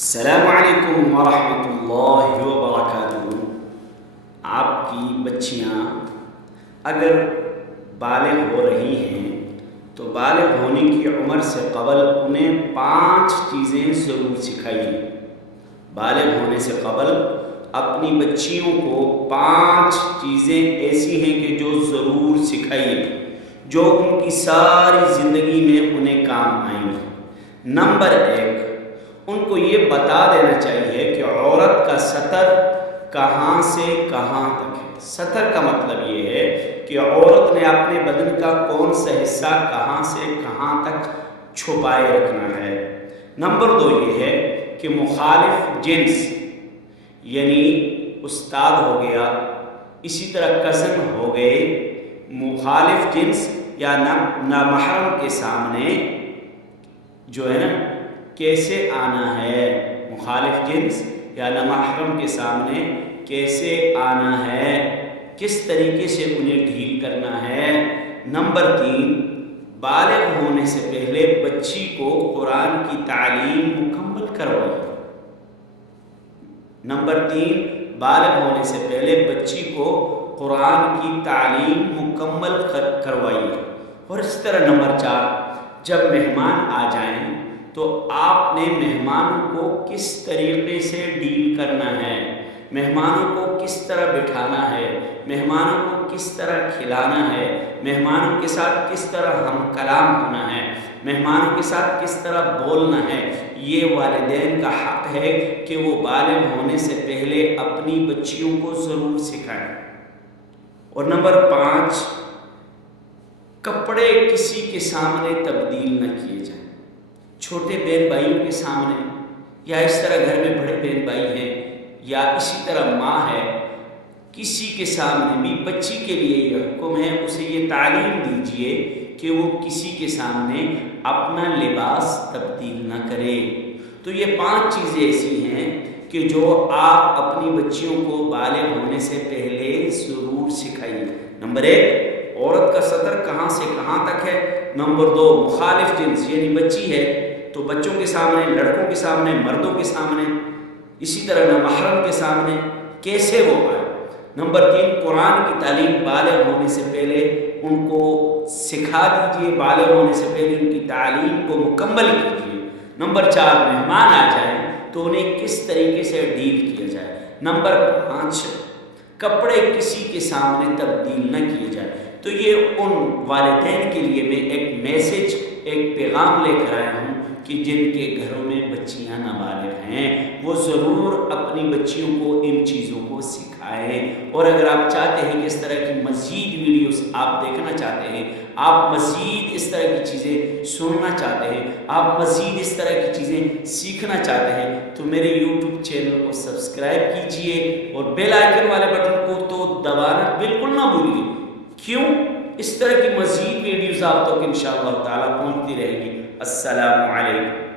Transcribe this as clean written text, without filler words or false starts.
السلام علیکم ورحمۃ اللہ وبرکاتہ۔ آپ کی بچیاں اگر بالغ ہو رہی ہیں تو بالغ ہونے کی عمر سے قبل انہیں 5 چیزیں ضرور سکھائیے۔ بالغ ہونے سے قبل اپنی بچیوں کو 5 چیزیں ایسی ہیں کہ جو ضرور سکھائیے، جو ان کی ساری زندگی میں انہیں کام آئیں گی۔ نمبر 1، ان کو یہ بتا دینا چاہیے کہ عورت کا سطر کہاں سے کہاں تک ہے۔ سطر کا مطلب یہ ہے کہ عورت نے اپنے بدن کا کون سا حصہ کہاں سے کہاں تک چھپائے رکھنا ہے۔ نمبر 2 یہ ہے کہ مخالف جنس یعنی استاد ہو گیا، اسی طرح کزن ہو گئے، مخالف جنس یا نامحرم کے سامنے جو ہے نا کیسے آنا ہے، مخالف جنس یا نامحرم کے سامنے کیسے آنا ہے، کس طریقے سے انہیں ڈیل کرنا ہے۔ نمبر 3، بالغ ہونے سے پہلے بچی کو قرآن کی تعلیم مکمل کروائیے۔ نمبر 3، بالغ ہونے سے پہلے بچی کو قرآن کی تعلیم مکمل کروائیے۔ اور اس طرح نمبر 4، جب مہمان آ جائیں تو آپ نے مہمانوں کو کس طریقے سے ڈیل کرنا ہے، مہمانوں کو کس طرح بٹھانا ہے، مہمانوں کو کس طرح کھلانا ہے، مہمانوں کے ساتھ کس طرح ہم کلام ہونا ہے، مہمانوں کے ساتھ کس طرح بولنا ہے۔ یہ والدین کا حق ہے کہ وہ بالغ ہونے سے پہلے اپنی بچیوں کو ضرور سکھائیں۔ اور نمبر 5، کپڑے کسی کے سامنے تبدیل نہ کیے جائیں، چھوٹے بہن بھائیوں کے سامنے، یا اس طرح گھر میں بڑے بہن بھائی ہیں یا اسی طرح ماں ہے، کسی کے سامنے بھی بچی کے لیے یہ حکم ہے، اسے یہ تعلیم دیجیے کہ وہ کسی کے سامنے اپنا لباس تبدیل نہ کرے۔ تو یہ 5 چیزیں ایسی ہیں کہ جو آپ اپنی بچیوں کو بالغ ہونے سے پہلے ضرور سکھائیے۔ نمبر 1، عورت کا سطر کہاں سے کہاں تک ہے۔ نمبر 2، مخالف جنس یعنی بچی ہے تو بچوں کے سامنے، لڑکوں کے سامنے، مردوں کے سامنے، اسی طرح نامحرم کے سامنے کیسے وہ آئے۔ نمبر 3، قرآن کی تعلیم بالغ ہونے سے پہلے ان کو سکھا دیجیے، بالغ ہونے سے پہلے ان کی تعلیم کو مکمل کیجیے۔ نمبر 4، مہمان آ جائیں تو انہیں کس طریقے سے ڈیل کیا جائے۔ نمبر 5، کپڑے کسی کے سامنے تبدیل نہ کیے جائیں۔ تو یہ ان والدین کے لیے میں ایک میسج، ایک پیغام لے کر آیا ہوں کہ جن کے گھروں میں بچیاں نابالغ ہیں وہ ضرور اپنی بچیوں کو ان چیزوں کو سکھائیں۔ اور اگر آپ چاہتے ہیں کہ اس طرح کی مزید ویڈیوز آپ دیکھنا چاہتے ہیں، آپ مزید اس طرح کی چیزیں سننا چاہتے ہیں، آپ مزید اس طرح کی چیزیں سیکھنا چاہتے ہیں تو میرے یوٹیوب چینل کو سبسکرائب کیجئے اور بیل آئیکن والے بٹن کو تو دبانا بالکل نہ بھولیے۔ کیوں؟ اس طرح کی مزید ویڈیوز آپ تک انشاءاللہ تعالیٰ پہنچتی رہیں گی۔ السلام علیکم۔